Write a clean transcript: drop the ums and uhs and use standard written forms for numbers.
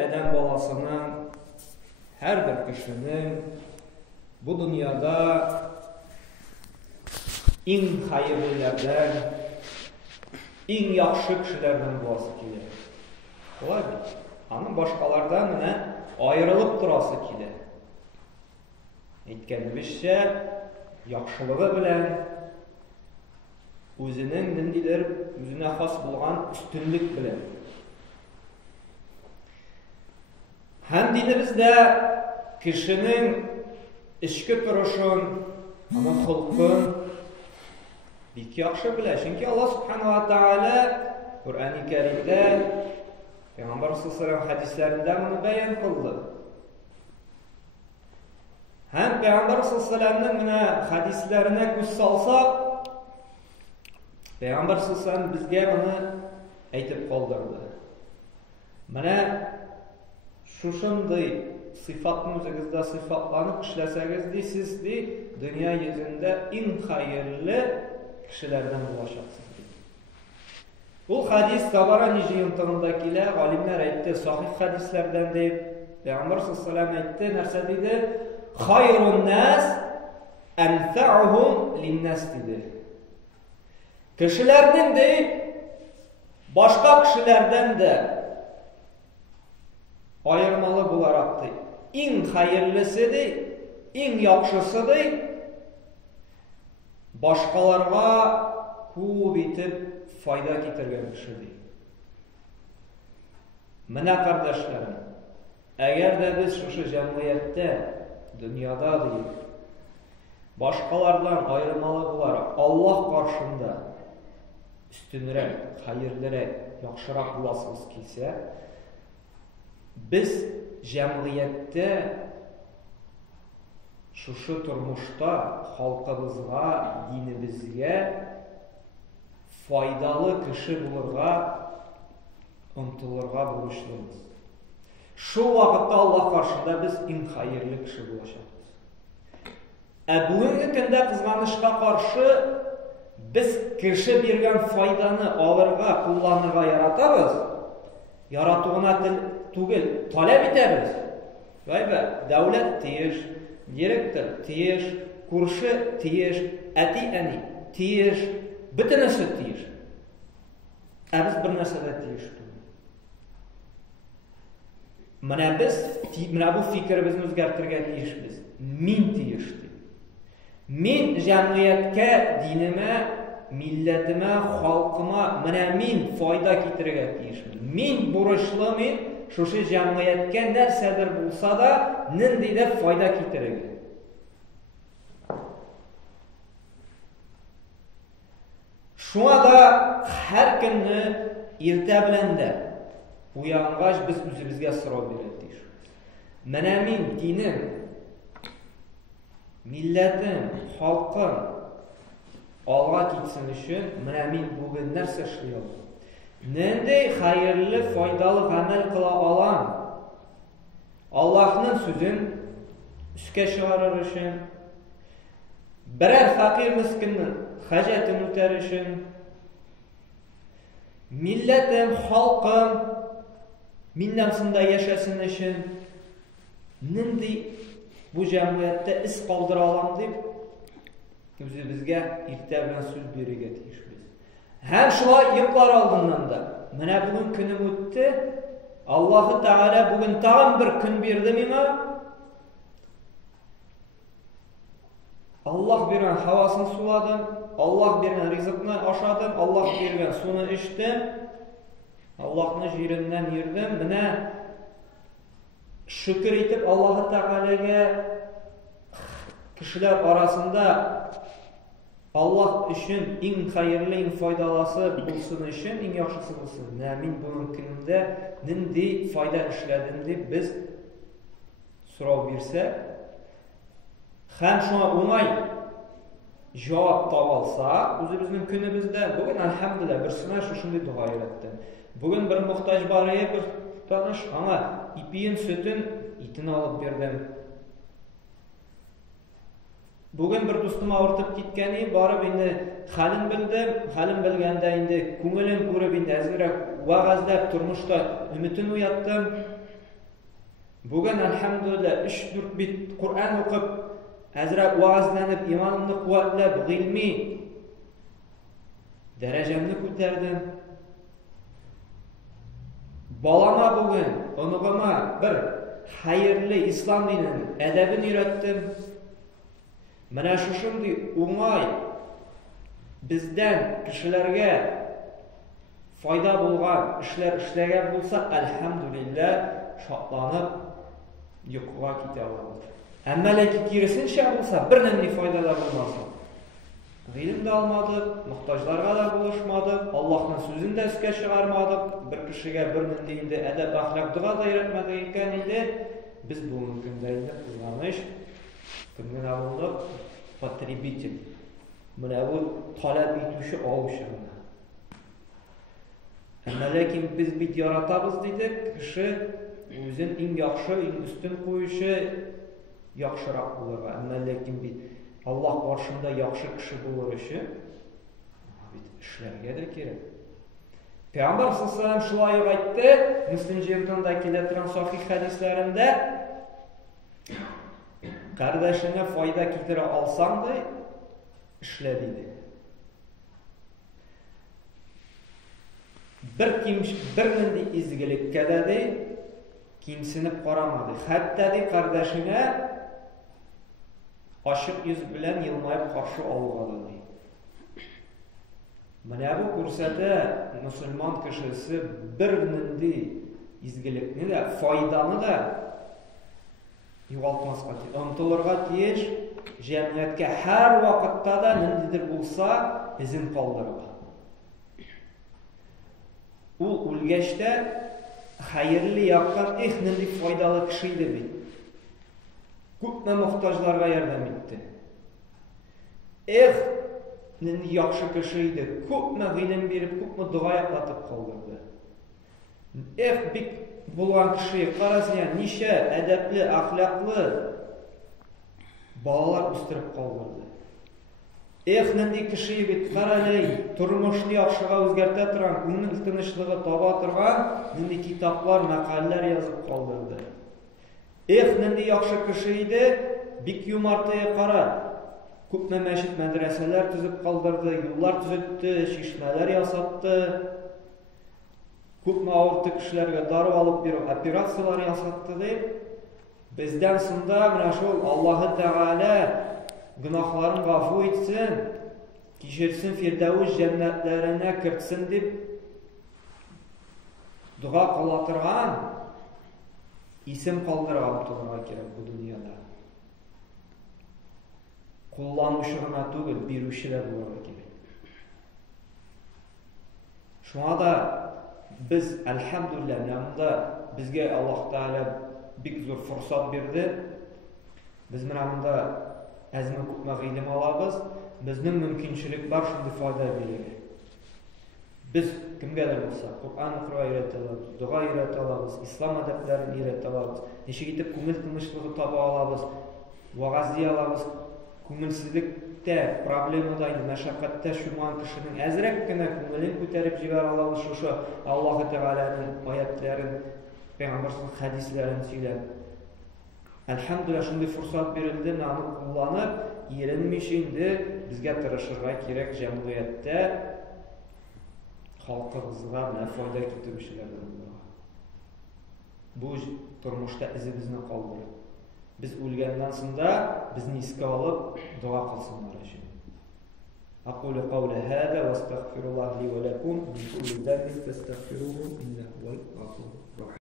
Eden balasının her bir kişinin bu dünyada en hayırlılardan, en yaxşı kişilerden bulası kiler. Olay mı? Anın başkalardan ayrılıp durası kiler. Etkendibizce yaxşılığı bilen, özünün dindiler, özüne has bulgan üstünlük bilen. Hem dinimizde kişinin işki turuşun, ama hılkın bir yaxşı bilen. Çünkü Allah subhanahu wa ta'ala Kur'an-ı Kerim'de Peygamber sallallahu aleyhi ve sellem hadislerinde bunu beyan kıldı. Hem Peygamber sallallahu aleyhi ve sellem'in hadislerine göz salsak, Peygamber sallallahu aleyhi ve sellem bizge bunu aytıp kaldırdı. Mana şuşunday sıfatın üzerinizde sıfatlanıp işleseniz siz de dünya yüzünde en hayırlı kişilerden bulaşacaksınız. Bu hadis Tabarani yıntığındakiler alimler ayıttı, sahih hadislerden deyip Peygamber sallallahu aleyhi ve sellem ayıttı, nerse dedi? Hayrun nas enfa'uhum linnas dedi. Kişilerden de başka kişilerden de ayırmalı bularak değil. En hayırlısı değil, en yaxşısı değil. Başkalarına kub etip fayda getirgen kişi değil. Mene kardeşlerim, eğer de biz şu cemiyette, dünyada değil, başkalardan ayrılmalı bularak Allah karşında üstünlere, hayırlara, yaxşırak bulasınız kilse, biz cemiyette şu turmuşta halkımızga, dinimizge faydalı kişi bulurga, untulurga buluşturuz. Şu vakitte Allah karşında biz en hayırlı kişi bulacağız. Bugünkü günde kızganışka karşı biz kişi birgen faydanı alırga, kullanırga yaratarız. Yaratığına tugil, talep ederiz. Devlet tiyiş, direktör tiyiş, kurşı tiyiş, eti tiyiş, bütün nesi tiyiş. Biz bir nesede tiyiş. Mana bu fikrimizni o'zgartirgan tiyishmiz. Men tiyishdi. Men jamiyatga, dinime, milletime, halkıma, mana men foyda keltirgan tiyishmiz. Men burishli shu jamiyatga narsadir bo'lsa da, nindaydir foyda keltirgan. Şuna da her günü erta bilan da uyangaç biz özümüzge so'rov berdik. Mana men dinim, milletim, halkım olg'a ketsin uchun mana men bugun narsa ishlayapman. Nendey hayırlı, faydalı amel qila olam? Allah'ın sözün üstge chiqarir uchun, birer fakir miskinning hajatini o'tar uchun, milletim, halkım minnamsında yaşasın için nindi bu cemiyette iz qaldıra alam deb o'zimizga erta bilan so'z berga tegishmiz. Hem şula yıllar aldığından da mana bugün günüm o'tdi. Alloh Taala bugün tag'in bir kun berdi menga. Allah bergan havasını suladım, Allah bergan rizqni oshadim, Allah bergan suvni ichdim. Allah'ın jirinden yerdim. Mine şükür etip Allah-u Teala'ya kişiler arasında Allah için en hayırlı, en faydalısı bulsun için, en yaxşısı bulsun. Min bunun gününde nindi fayda işledim deyip biz so'rov bersak, hem şuna umay cevap tabalsa, o'zimizning kunimizda bugün elhamdülillah bir sene shunday duo etdim. Bugün bir muhtaç bariye bir tanış ama ipiyin sütün itini alıp berdim. Bugün bir dostum ağırtıp gitkeni barıp indi halim bildim. Halim bilgende indi ko'nglim ko'rib indi azizroq va'zlab turmushda ümitin uyattım. Bugün elhamdülillah 3-4 bit Kur'an okup, azraq vaazlanıp, imanımni quvvatlab, ilmi derecemni ko'tardim. Balama bugün, onugama bir hayırlı İslam dininin edebini öğrettim. Mana shunday o'ng'ay bizdan kishilarga foyda bo'lgan ishlar ishlagan bo'lsa, alhamdulillah shodlanib yuqqa keta olamiz. Ammo lekin kirisincha bo'lsa, bir nima foydalar bo'lmasa, ilm de almadık, muhtaçlarga da buluşmadık, Allah'ın sözünü de üstüne çıkarmadık, bir kişiye bir nindeyinde edep ahlak dua da öğretmedik iken indi, biz bu mümkündeyinde kızlanış, kimden alındık? Patribitim. Buna bu talep etmişi oluşumda. Ama lakin biz bir yaratabız dedik, kişi özün en yaxşı, en üstün koyuşu yaxşırak olur. Ama lakin bir Allah karşında yaxşı kişi bulur işi, işlerge de kerak. Peygamber sallallahu aleyhi ve sellem şulay aytdı, Müslim cemtanda keletiren sahih hadislerinde, kardeşine fayda keltire alsan da işle dedi. Bir nindi izgilikke dedi, kimsinip qaramadı. Hatta de kardeşine açık yüz bilen yılmayıp karşı algıladı. Mana bu kursada Müslüman kişisi bir nindi izgilikni de, faydani da yo'qotmasga, umtilirga tiyish, jamiyatga har vaqtda da nindidir bo'lsa izin qoldiradi. U o'lgachda xayrli yoqqan nindi foydali kishi edi. Ko'pma muhtojlarga yordam etdi. Nindi yaxshi kishi edi. Ko'pma ilm berib, ko'pma duo yo'qotib qoldirdi. Bik bo'lgan kishi qarasang, nisha adabli, axloqli bolalar o'stirib qoldirdi. Nindi kishi qaralay, turmushni yaxshiga o'zgartira turgan, ko'ngil tinchligi topa turgan nindi kitoblar, maqolalar yozib qoldirdi. Nindi yaxshi kishi edi, bik yumartaya qara. Ko'pma masjid madrasalar tuzib qoldirdi, yo'llar tuzatdi, shishmalar yasattı. Ko'pma og'riqli kishilarga dori olib berib, operatsiyalar yasattı deb, bizdan sunda mana shu Alloh taolo gunohlarini g'afur etsin, kechirsin, Firdavs jannatlarına kiritsin deb duo qila turgan isim qoldirib turgan kerak bu dunyoda. Kullanmışına tugul biruşlar bo'ladi kerak. Şuna da biz elhamdülillah namda bizge Allah Teala bir zor fırsat berdi. Biz menamda azmi ko'pma ilm olamiz. Bizning mümkünçilik var shunday foyda beraylik. Biz kimgadir bo'lsa Qur'on o'qiy olamiz, duo o'qiy olamiz, islom adablarini o'qiy olamiz. Nechta yetib ko'ngil tinchligi topa olamiz, va'zli olamiz. Ko'ngilsizlikda, problemada, mashaqqatda shuman kishining azrakkina ko'ngilini ko'tarib jibara olamiz. Shu Alloh taolaning oyatlarini, payg'ambarning hadislarini so'ylab. Alhamdulillah shunday fursat berildi, namni qo'llanib, erinmish endi bizga tirishirga kerak jamiyatda xalqimizga foyda keltirishlardan. Bu turmushda izimizni qoldirib, biz o'lgandan so'ng bizni esga olib duo qilsinlar uchun. Aqulu qawli hada va astaghfirullah li va lakum min kulli dhanbin fastaghfiruhu innahu huval ghafurur rahim.